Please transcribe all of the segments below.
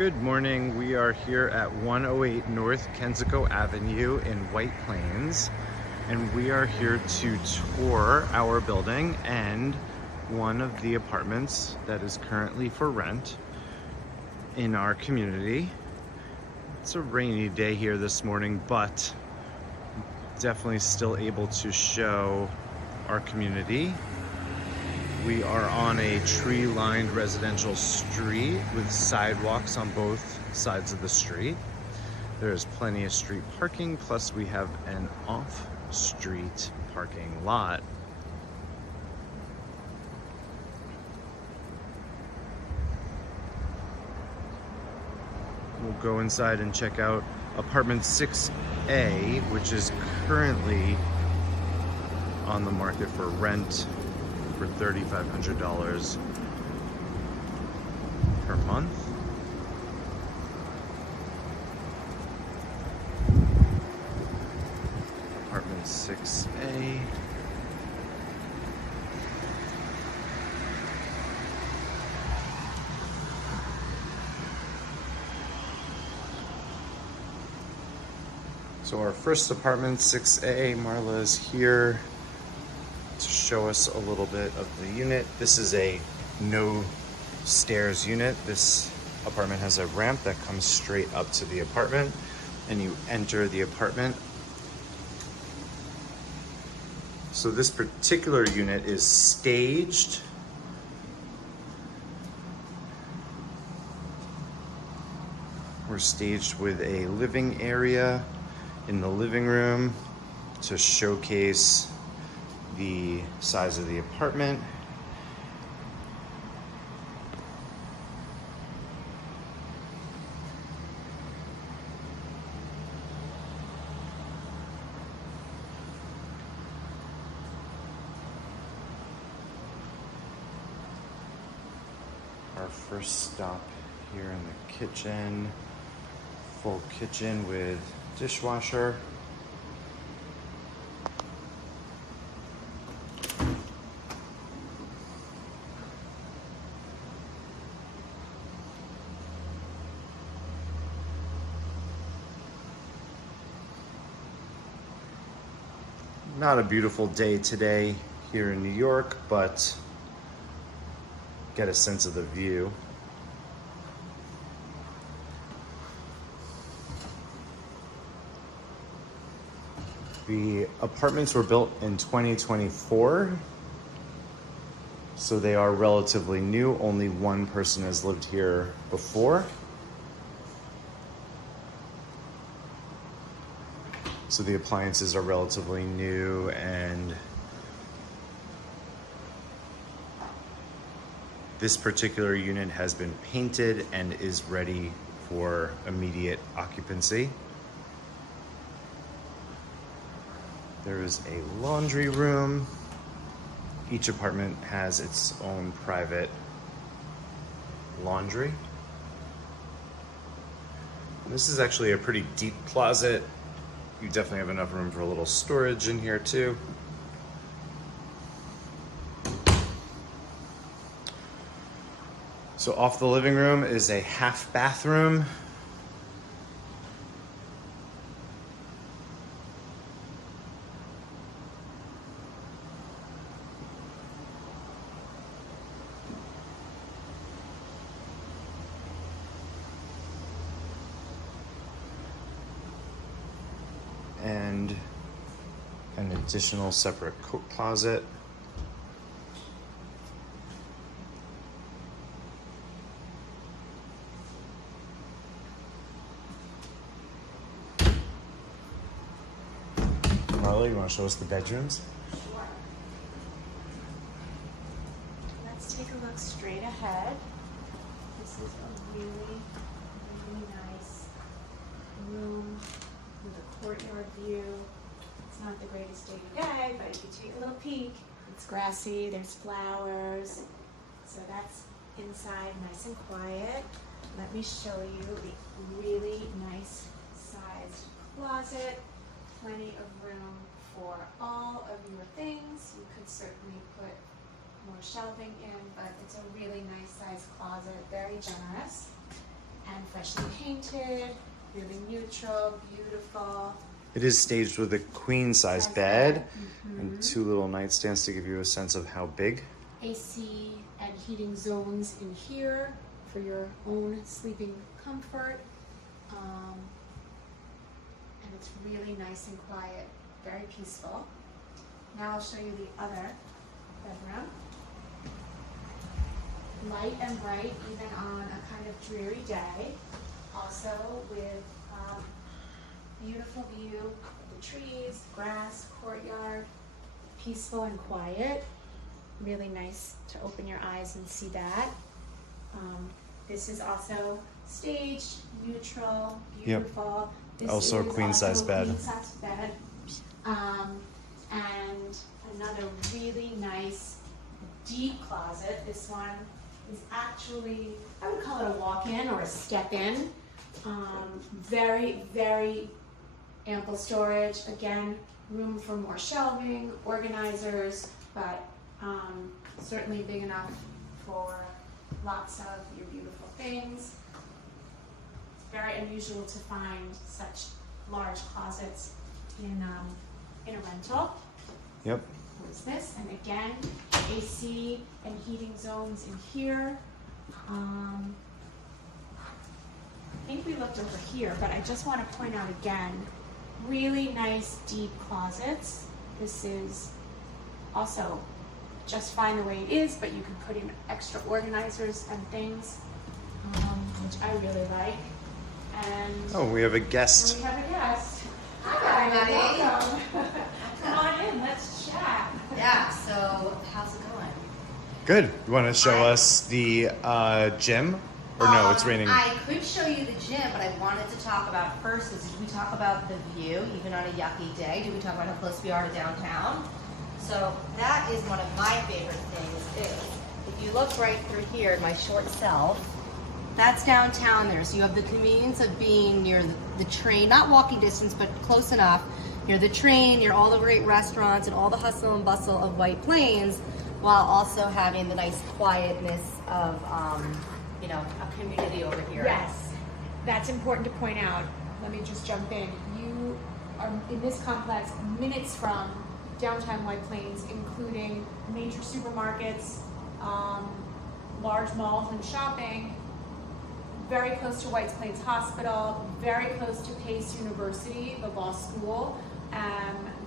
Good morning. We are here at 108 North Kensico Avenue in White Plains, and we are here to tour our building and one of the apartments that is currently for rent in our community. It's a rainy day here this morning, but definitely still able to show our community. We are on a tree-lined residential street with sidewalks on both sides of the street. There's plenty of street parking, plus we have an off-street parking lot. We'll go inside and check out apartment 6A, which is currently on the market for rent for $3,500 per month. Apartment 6A. So our first apartment, 6A, Marla is here to show us a little bit of the unit. This is a no stairs unit. This apartment has a ramp that comes straight up to the apartment, and you enter the apartment. So this particular unit is staged. We're staged with a living area in the living room to showcase the size of the apartment. Our first stop here in the kitchen, full kitchen with dishwasher. Not a beautiful day today here in New York, but get a sense of the view. The apartments were built in 2024, so they are relatively new. Only one person has lived here before. So the appliances are relatively new, and this particular unit has been painted and is ready for immediate occupancy. There is a laundry room. Each apartment has its own private laundry. And this is actually a pretty deep closet. You definitely have enough room for a little storage in here too. So off the living room is a half bathroom. And an additional separate coat closet. Marla, you want to show us the bedrooms? Sure. Let's take a look straight ahead. This is a really nice room with a courtyard view. It's not the greatest day today, but if you take a little peek, it's grassy, there's flowers. So that's inside, nice and quiet. Let me show you the really nice sized closet. Plenty of room for all of your things. You could certainly put more shelving in, but it's a really nice sized closet, very generous. and freshly painted, really neutral, beautiful. It is staged with a queen size bed and 2 little nightstands to give you a sense of how big. AC and heating zones in here for your own sleeping comfort. And it's really nice and quiet, very peaceful. Now I'll show you the other bedroom. Light and bright even on a kind of dreary day. Also with beautiful view of the trees, grass, courtyard, peaceful and quiet. Really nice to open your eyes and see that. This is also staged, neutral, beautiful. This Also a is queen-size bed. Queen-size bed. And another really nice deep closet. This one is actually, I would call it a walk-in or a step-in. Very, very ample storage. Again, room for more shelving, organizers, but certainly big enough for lots of your beautiful things. It's very unusual to find such large closets in a rental. Yep. What is this? And again, AC and heating zones in here. I think we looked over here, but I just want to point out again, really nice deep closets. This is also just fine the way it is, but you can put in extra organizers and things, which I really like. And Oh, we have a guest. we have a guest. Hi, everybody. Welcome. Come on in, let's chat. Yeah, so how's it going? Good. You want to show us the gym? Or no, it's raining. I could show you the gym, but I wanted to talk about first is, did we talk about the view, even on a yucky day? Did we talk about how close we are to downtown? So that is one of my favorite things is, if you look right through here at my short self, that's downtown there. So you have the convenience of being near the train, not walking distance, but close enough. Near the train, near all the great restaurants and all the hustle and bustle of White Plains, while also having the nice quietness of, you know, a community over here. Yes, that's important to point out. Let me just jump in. You are in this complex minutes from downtown White Plains, including major supermarkets, large malls and shopping, very close to White Plains Hospital, very close to Pace University, the law school,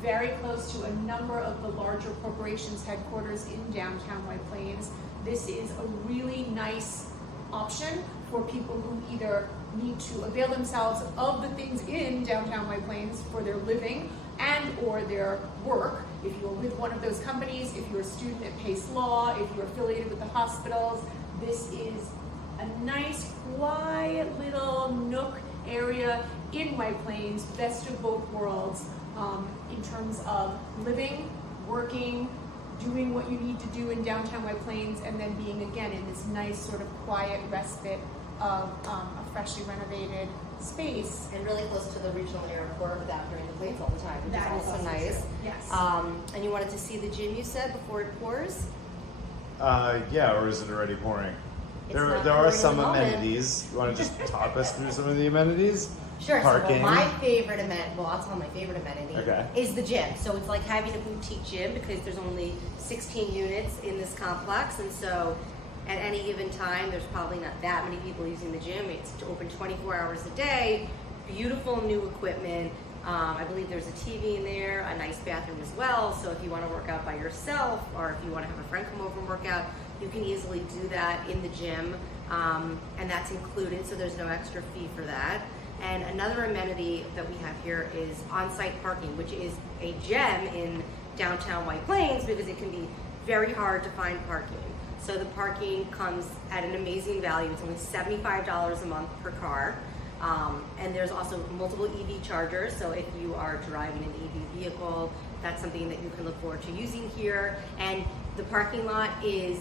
very close to a number of the larger corporations' headquarters in downtown White Plains. This is a really nice option for people who either need to avail themselves of the things in downtown White Plains for their living and or their work. If you're with one of those companies, if you're a student at Pace Law, if you're affiliated with the hospitals, this is a nice, quiet little nook area in White Plains, best of both worlds, in terms of living, working, doing what you need to do in downtown White Plains, and then being again in this nice sort of quiet respite of a freshly renovated space. And really close to the regional airport without hearing the planes all the time, which That is is also also nice. true. Yes. And you wanted to see the gym, you said, before it pours? Yeah, or is it already pouring? It's There not are pouring at some the moment. amenities. You want to just talk us through some of the amenities? Sure. Parking. So my favorite I'll tell my favorite amenity Okay. is the gym. So it's like having a boutique gym because there's only 16 units in this complex, and so at any given time, there's probably not that many people using the gym. It's open 24 hours a day. Beautiful new equipment. I believe there's a TV in there, a nice bathroom as well. So if you want to work out by yourself, or if you want to have a friend come over and work out, you can easily do that in the gym, and that's included. So there's no extra fee for that. And another amenity that we have here is on-site parking, which is a gem in downtown White Plains because it can be very hard to find parking. So the parking comes at an amazing value. It's only $75 a month per car. And there's also multiple EV chargers. So if you are driving an EV vehicle, that's something that you can look forward to using here. And the parking lot is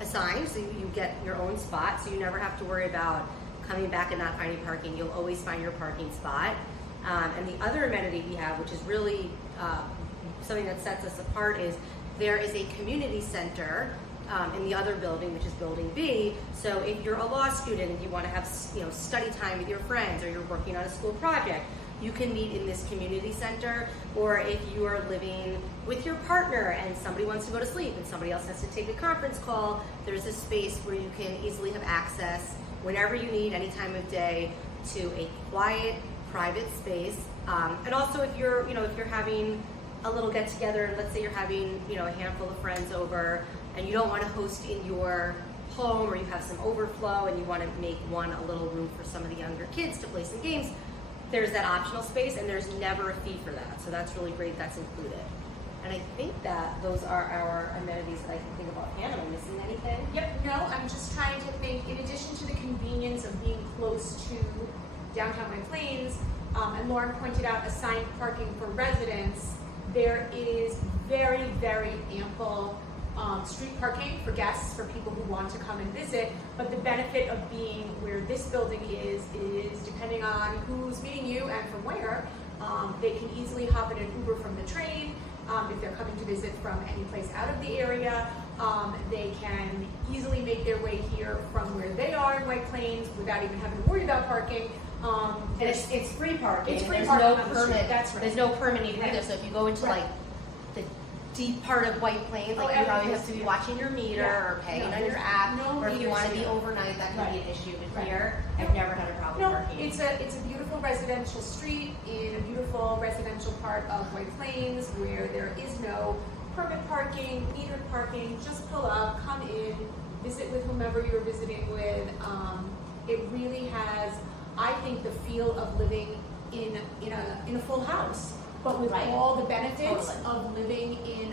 assigned, so you get your own spot. So you never have to worry about coming back and not finding parking. You'll always find your parking spot. And the other amenity we have, which is really something that sets us apart, is there is a community center in the other building, which is building B. So if you're a law student and you want to have study time with your friends, or you're working on a school project, you can meet in this community center. Or if you are living with your partner and somebody wants to go to sleep and somebody else has to take a conference call, there's a space where you can easily have access whenever you need, any time of day, to a quiet, private space. And also if you're having a little get together, and let's say you're having a handful of friends over and you don't want to host in your home, or you have some overflow and you want to make a little room for some of the younger kids to play some games, there's that optional space, and there's never a fee for that. So that's really great, that's included. And I think that those are our amenities that I can think about. Hannah, am I missing anything? Yep, no, I'm just trying to think, in addition to the convenience of being close to downtown White Plains, and Lauren pointed out assigned parking for residents, there is very, very ample street parking for guests, for people who want to come and visit. But the benefit of being where this building is depending on who's meeting you and from where, they can easily hop in an Uber from the train. If they're coming to visit from any place out of the area, they can easily make their way here from where they are in White Plains without even having to worry about parking. And it's free parking. It's free There's parking no on the street. permit. That's right. There's no permit needed Right. either. So if you go into Right. like the deep part of White Plains, like you probably have to be watching your meter or paying on your app, no or if you meters want to be here. overnight, that can be an issue. But Right. here, I've never had a problem No, parking. it's a beautiful residential street in a beautiful residential part of White Plains where there is no permit parking, metered parking. Just pull up, come in, visit with whomever you're visiting with. It really has, I think, the feel of living in a full house, but with Right. all the benefits Totally. of living in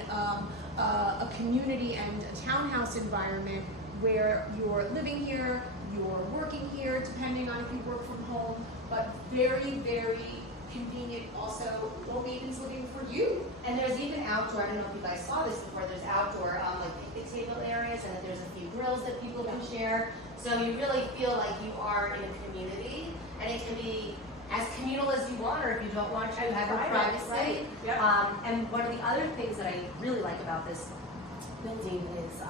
a community and a townhouse environment where you're living here, you're working here, depending on if you work from home, but very, very convenient, also low maintenance living for you. And there's even outdoor, I don't know if you guys saw this before, there's outdoor like picnic table areas, and then there's a few grills that people can share. So you really feel like you are in a community, and it can be as communal as you want, or if you don't want to, have your Private, privacy. right? Yep. And one of the other things that I really like about this building is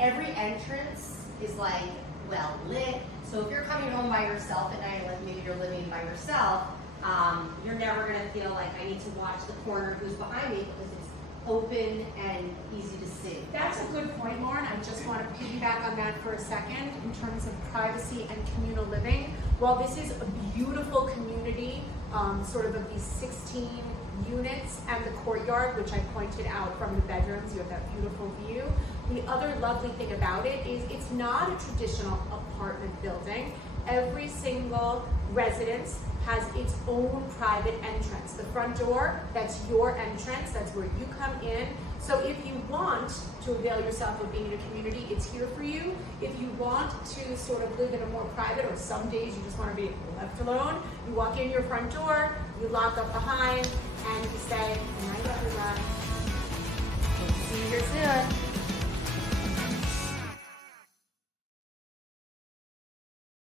every entrance is like well lit. So if you're coming home by yourself at night, like maybe you're living by yourself, you're never going to feel like I need to watch the corner who's behind me, because it's open and easy to see. That's a good point, Lauren. I just want to piggyback on that for a second in terms of privacy and communal living. While this is a beautiful community, sort of these 16 units and the courtyard, which I pointed out from the bedrooms, you have that beautiful view. The other lovely thing about it is it's not a traditional apartment building. Every single residence has its own private entrance. The front door, that's your entrance, that's where you come in. So if you want to avail yourself of being in a community, it's here for you. If you want to sort of live in a more private, or some days you just want to be left alone, you walk in your front door, you lock up behind, and you say, "Good night, everyone." See you here soon.